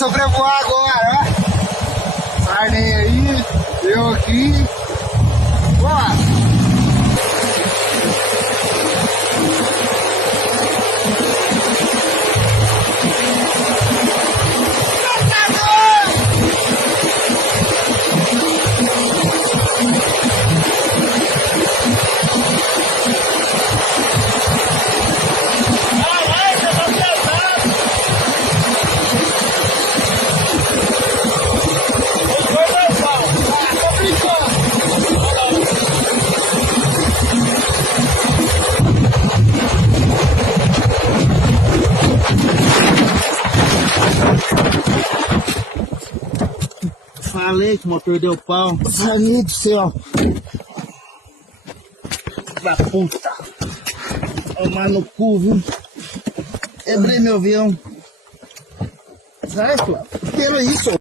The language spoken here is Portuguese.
sobrevoar agora, ó. Sarney aí, eu aqui. Bora! Falei que o motor deu pau. Sarney do céu. Da puta. Tomar no cu, viu? Quebrei meu avião. Certo? Que era isso?